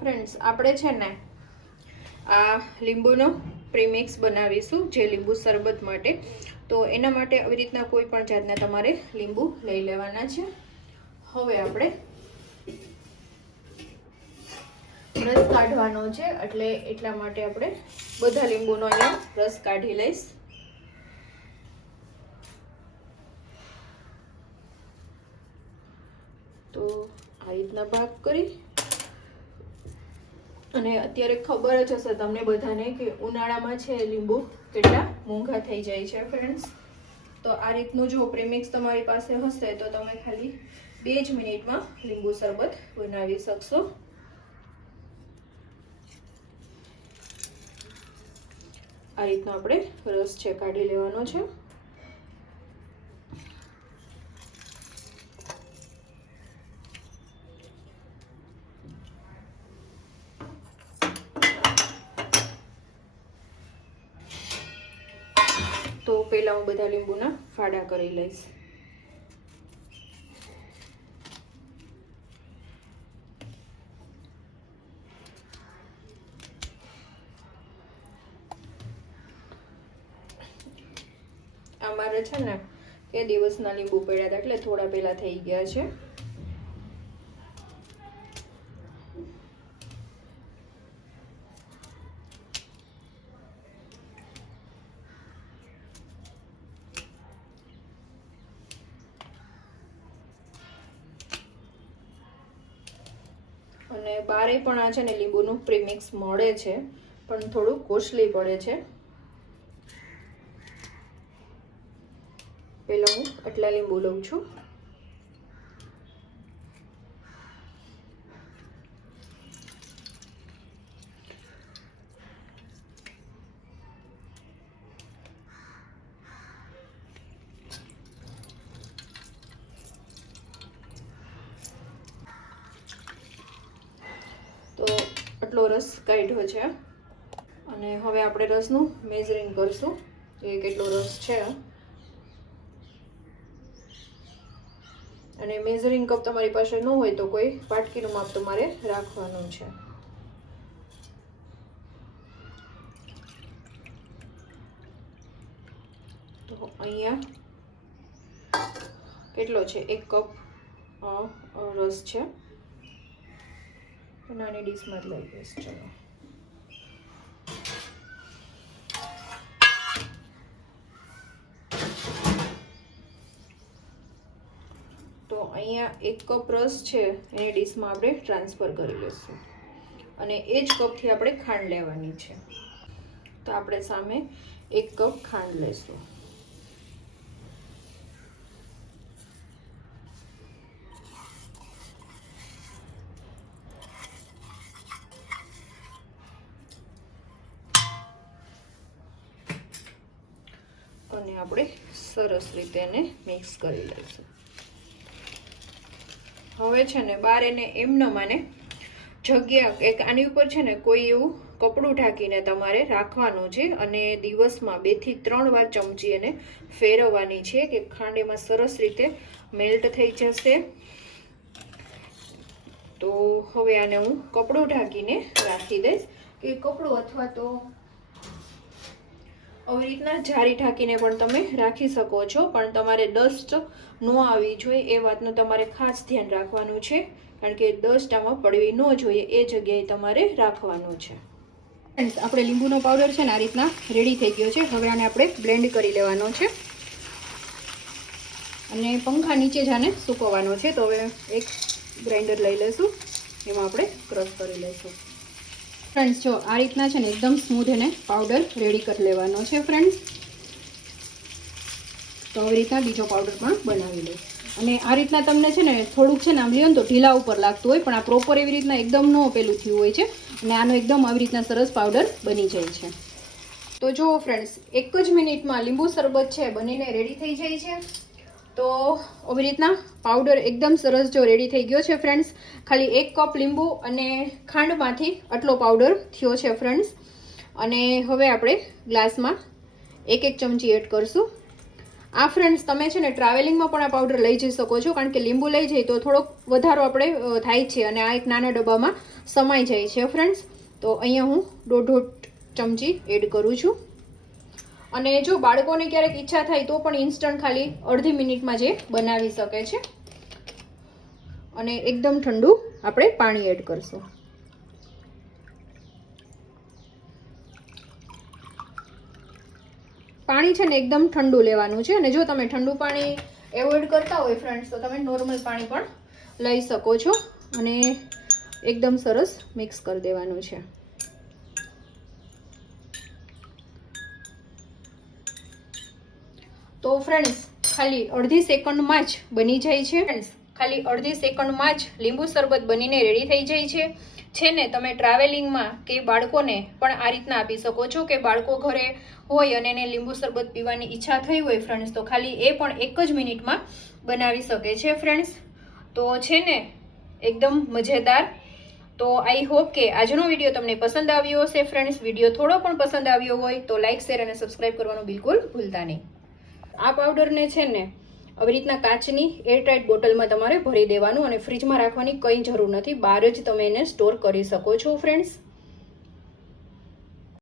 Friends આપણે છે ને આ લીંબુનો પ્રીમિક્સ બનાવીશું જે લીંબુ શરબત માટે. તો એના માટે આવી રીતના કોઈ પણ જાતના તમારે લીંબુ લઈ લેવાના છે. હવે આપણે રસ કાઢવાનો છે એટલે એટલા માટે આપણે બધા લીંબુનો અહીંયા રસ કાઢી લઈશ. તો આ રીતના ભાગ કરી અને અત્યારે ખબર જ હશે તમને બધાને કે ઉનાળામાં છે લીંબુ કેટલા મોંઘા થઈ જાય છે ફ્રેન્ડ્સ. તો આ રીતનું જો પ્રીમિક્સ તમારી પાસે હશે તો તમે ખાલી 2 જ મિનિટમાં લીંબુ શરબત બનાવી શકશો. આ રીતનો આપણે રસ છે કાઢી લેવાનો છે. તો પહેલા હું બધા લીંબુના ફાડા કરી લઈશ. અમારે છે ને કે દિવસના લીંબુ પડ્યા હતા એટલે થોડા પહેલા થઈ ગયા છે. અને બારે પણ આ છે ને લીંબુનું પ્રીમિક્સ મળે છે પણ થોડું કોસ્ટલી પડે છે. પહેલા હું આટલા લીંબુ લઉં છું. તો આટલો રસ કાઢ્યો છે અને હવે આપણે રસનું મેઝરિંગ કરશું કે કેટલો રસ છે. અને મેઝરિંગ કપ તમારી પાસે ન હોય તો કોઈ પાટકીનું માપ તમારે રાખવાનું છે. તો અહીંયા કેટલો છે 1 કપ રસ છે. નાની ડીશમાં જ લઈ લઈશ. ચલો તો અહીંયા 1 કપ રસ છે એને ડીશમાં આપણે ટ્રાન્સફર કરી લઈશું અને એ જ કપથી આપણે ખાંડ લેવાની છે. તો આપણે સામે 1 કપ ખાંડ લઈશું. અને આપણે સરસ રીતે એને મિક્સ કરી લઈશું. હવે છે ને બાર એને એમનો માને જગ્યા એક આની ઉપર છે ને કોઈ એવું કપડું ઢાંકીને તમારે રાખવાનું છે અને દિવસમાં 2 થી 3 વાર ચમચી એને ફેરવવાની છે કે ખાંડ એમાં સરસ રીતે મેલ્ટ થઈ જશે. તો હવે આને હું કપડું ઢાંકીને રાખી દઈશ કે કપડું અથવા તો આવી રીતના જારી ઢાંકીને પણ તમે રાખી શકો છો પણ તમારે ડસ્ટ ન આવી જોઈએ એ વાતનું તમારે ખાસ ધ્યાન રાખવાનું છે કારણ કે ડસ્ટ આમાં પડવી ન જોઈએ એ જગ્યાએ તમારે રાખવાનું છે. આપણે લીંબુનો પાવડર છે ને આ રીતના રેડી થઈ ગયો છે. હવે આને આપણે બ્લેન્ડ કરી લેવાનો છે અને પંખા નીચે જ આને સૂકવવાનો છે. તો હવે એક ગ્રાઇન્ડર લઈ લઈશું એમાં આપણે ક્રશ કરી લઈશું. ફ્રેન્ડ્સ જો આ રીતના છે ને એકદમ સ્મૂથ એને પાવડર રેડી કરી લેવાનો છે ફ્રેન્ડ્સ. તો આવી રીતના બીજો પાવડર પણ બનાવી લો અને આ રીતના તમને છે ને થોડુંક છે ને આમ લ્યો ને તો ઢીલા ઉપર લાગતું હોય પણ આ પ્રોપર એવી રીતના એકદમ નો પેલું થયું હોય છે અને આનો એકદમ આવી રીતના સરસ પાવડર બની જાય છે. તો જુઓ ફ્રેન્ડ્સ 1 જ મિનિટમાં લીંબુ શરબત છે બનીને રેડી થઈ જાય છે. તો આવી રીતના પાવડર એકદમ સરસ જો રેડી થઈ ગયો છે ફ્રેન્ડ્સ. ખાલી 1 કપ લીંબુ અને ખાંડમાંથી આટલો પાવડર થયો છે ફ્રેન્ડ્સ. અને હવે આપણે ગ્લાસમાં 1 ચમચી એડ કરશું આ ફ્રેન્ડ્સ તમે છે ને ટ્રાવેલિંગમાં પણ આ પાવડર લઈ જઈ શકો છો, કારણ કે લીંબુ લઈ જઈએ તો થોડોક વધારો આપણે થાય છે અને આ એક નાના ડબ્બામાં સમાઈ જાય છે ફ્રેન્ડ્સ. તો અહીંયા હું 1.5 ચમચી એડ કરું છું. અને જો બાળકોને ક્યારેક ઈચ્છા થાય તો પણ ઇન્સ્ટન્ટ ખાલી અડધી મિનિટમાં જે બનાવી શકે છે. અને એકદમ ઠંડુ આપણે પાણી એડ કરશું. પાણી છે ને એકદમ ઠંડુ લેવાનું છે, અને જો તમે ઠંડુ પાણી એવોઇડ કરતા હોય ફ્રેન્ડ્સ તો તમે નોર્મલ પાણી પણ લઈ શકો છો. અને એકદમ સરસ મિક્સ કરી દેવાનું છે. તો ફ્રેન્ડ્સ ખાલી અડધી સેકન્ડમાં જ બની જાય છે. ફ્રેન્ડ્સ ખાલી અડધી સેકન્ડમાં જ લીંબુ શરબત બનીને રેડી થઈ જાય છે ને તમે ટ્રાવેલિંગમાં કે બાળકોને પણ આ રીતના આપી શકો છો, કે બાળકો ઘરે હોય અને એને લીંબુ શરબત પીવાની ઈચ્છા થઈ હોય ફ્રેન્ડ્સ તો ખાલી એ પણ 1 જ મિનિટમાં બનાવી શકે છે ફ્રેન્ડ્સ. તો છે ને એકદમ મજેદાર. તો આઈ હોપ કે આજનો વિડીયો તમને પસંદ આવ્યો હશે ફ્રેન્ડ્સ. વિડીયો થોડો પણ પસંદ આવ્યો હોય તો લાઇક, શેર અને સબસ્ક્રાઈબ કરવાનું બિલકુલ ભૂલતા નહીં. આ પાવડરને છે ને આવી રીતના કાચની એરટાઇટ બોટલમાં તમારે ભરી દેવાનું, અને ફ્રીજમાં રાખવાની કંઈ જરૂર નથી. બહાર જ તમે એને સ્ટોર કરી શકો છો ફ્રેન્ડ્સ.